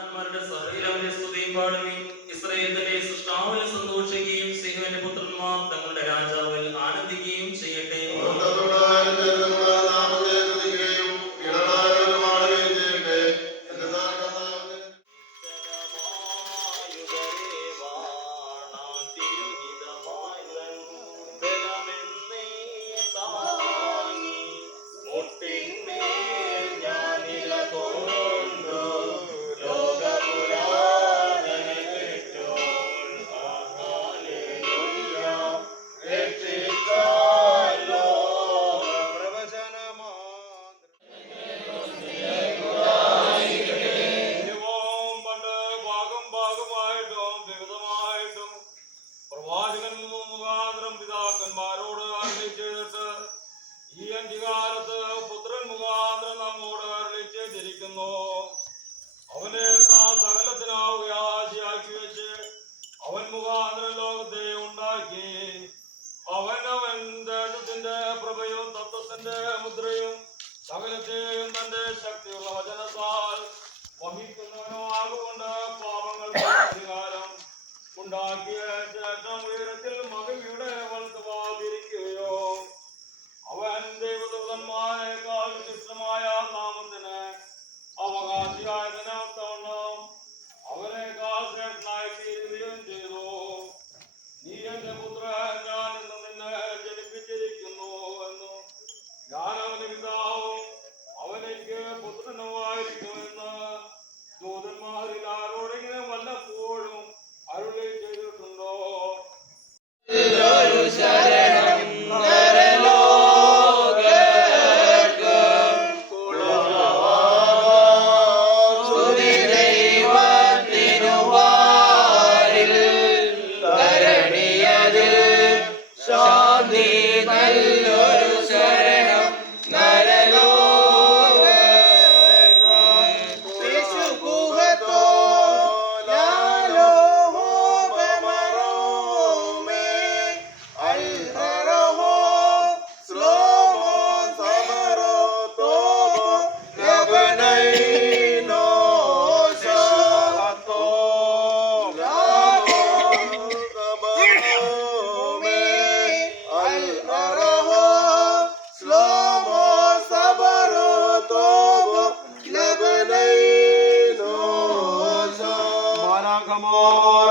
നീതിമാന്മാരുടെ സഭയിൽ അവന്റെ സ്തുതിയും പാടുകയും ഇസ്രായേലിന്റെ സൃഷ്ടാവിൽ സന്തോഷിക്കുകയും സിഹോന്റെ പുത്രന്മാർ തങ്ങളുടെ രാജാവിൽ ആനന്ദിക്കുകയും ചെയ്യട്ടെ.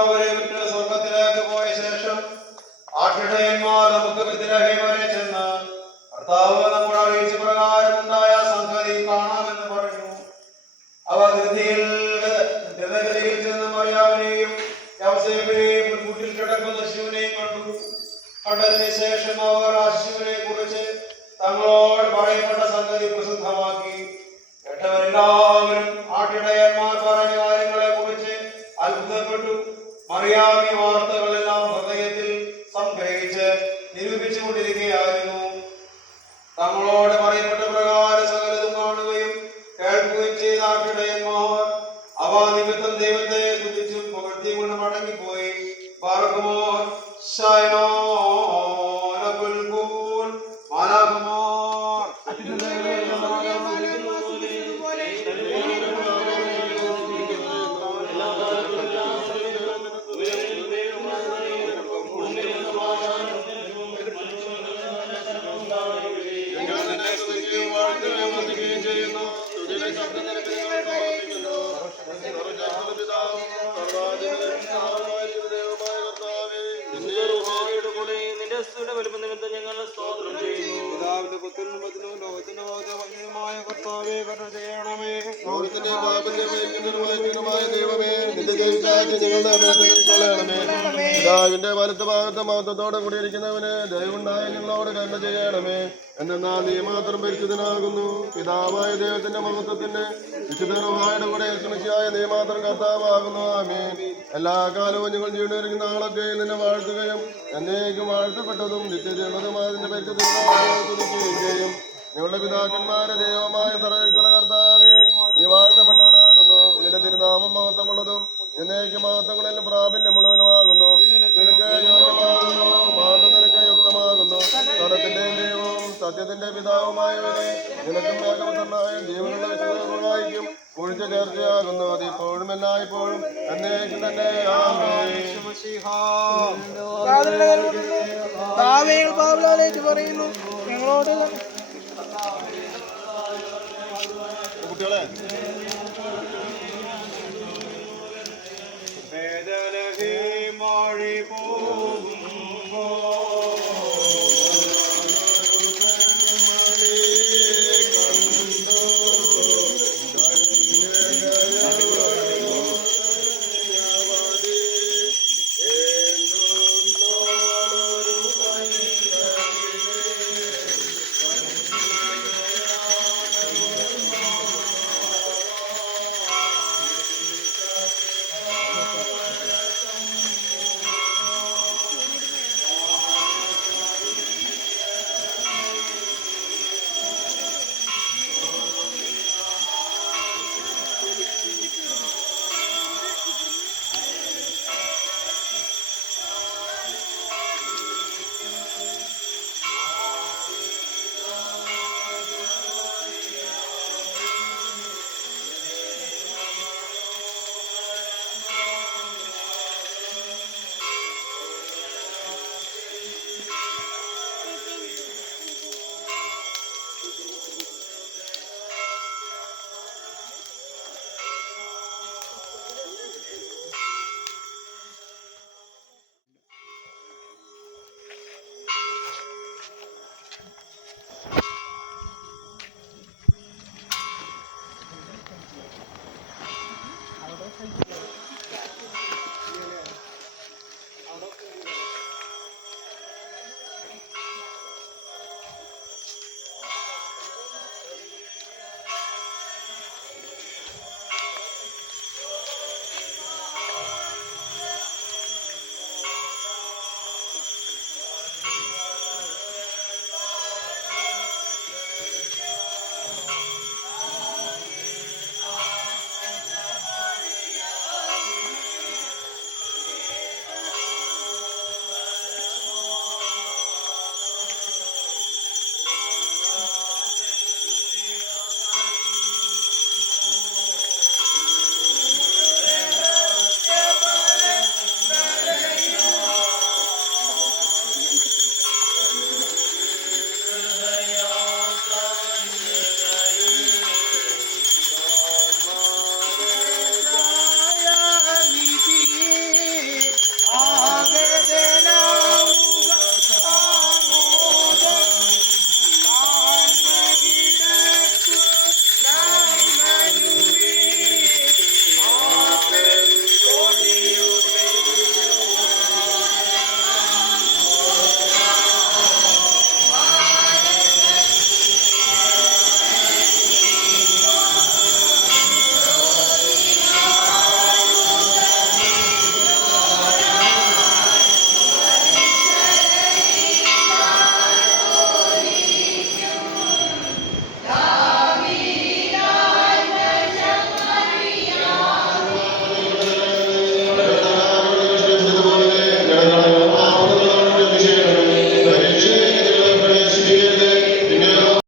സ്വർഗത്തിലേക്ക് പോയ ശേഷം ആട്ടിടയന്മാർ നമുക്ക് ബെത്ലഹേം വരെ ചെന്ന് കർത്താവ് നമ്മോട് അറിയിച്ച പ്രകാരം ഉണ്ടായ സംഗതി കാണാമെന്ന് പറഞ്ഞു. അവർ ധൃതഗതിയിൽ ചെന്ന് മറിയാമിനെയും യൗസേപ്പിനെയും മുൻകൂട്ടിൽ കിടക്കുന്ന ശിവനെയും കണ്ടു. കണ്ടതിന് ശേഷം അവർ ആ ശിവനെ കുറിച്ച് തങ്ങളോട് പറയപ്പെട്ട സംഗതി പ്രസിദ്ധമാക്കി. കേട്ടവരെല്ലാവരും ആട്ടിടയന്മാർ പറഞ്ഞ കാര്യങ്ങളെ കുറിച്ച് അത്ഭുതപ്പെട്ടു. മറിയാമി വാർത്തകളെല്ലാം ഹൃദയത്തിൽ സംഗ്രഹിച്ച് നിരൂപിച്ചു കൊണ്ടിരിക്കുകയായിരുന്നു. തങ്ങളോട് പറയപ്പെട്ട പ്രകാരം സകലതും കാണുകയും കേൾക്കുകയും ചെയ്ത ആട്ടിടയന്മാർ അവ നിമിത്തം ദൈവത്തെ സ്തുതിച്ചും പുകഴ്ത്തി കൊണ്ട് മടങ്ങിപ്പോയി. പാർക്കുമോർ പിതാവിന്റെ വലത്ത് ഭാഗത്ത് മഹത്വത്തോടെ കൂടിയിരിക്കുന്നവന് ദയവുണ്ടായ ഞങ്ങളോട് കരുണ ചെയ്യണമേ. എന്നാൽ നീ മാത്രം പരിശുദ്ധനാകുന്നു. പിതാവായ ദൈവത്തിന്റെ മഹത്വത്തിന്റെ വിശുദ്ധരുടെ കൂടെ ശ്രമിച്ചായ നീ മാത്രം കർത്താവാകുന്നു. ആമേൻ. എല്ലാ കാലവും ഞങ്ങൾ ജീവിച്ചിരിക്കുന്ന ആളൊക്കെ നിന്നെ വാഴ്ത്തുകയും എന്നേക്കും വാഴ്ത്തപ്പെട്ടതും നിത്യജീവനതുമായ നിന്റെ പരിശുദ്ധീകരിക്കുകയും ചെയ്യും. ഞങ്ങളുടെ പിതാക്കന്മാരെ ദൈവമായ സർവ്വശക്തിയുള്ള കർത്താവേ, നീ വാഴ്ത്തപ്പെട്ടവരാകുന്നു. നിന്റെ തിരുനാമം മഹത്വമുള്ളതും എന്നേക്കും മഹത്വങ്ങളിൽ പ്രാബല്യം മുഴുവനുമാകുന്നു. നിനക്ക് യോഗ്യമാകുന്നു, മാതൃ നിനക്ക് യുക്തമാകുന്നു. സ്വരത്തിന്റെയും ദൈവവും സത്യത്തിന്റെ പിതാവുമായവനെ നിനക്കും ഏകപുത്രനായ ജീവനുള്ള വിശുദ്ധർക്കും കുഴിച്ച ചേർച്ചയാകുന്നു അതിപ്പോഴും എല്ലായ്പ്പോഴും എന്നേക്കും തന്നെ ആമേൻ. ഭാവികൾ പാവലാലേറ്റ് പറയുന്നു ഞങ്ങളോട് കുട്ടികളെ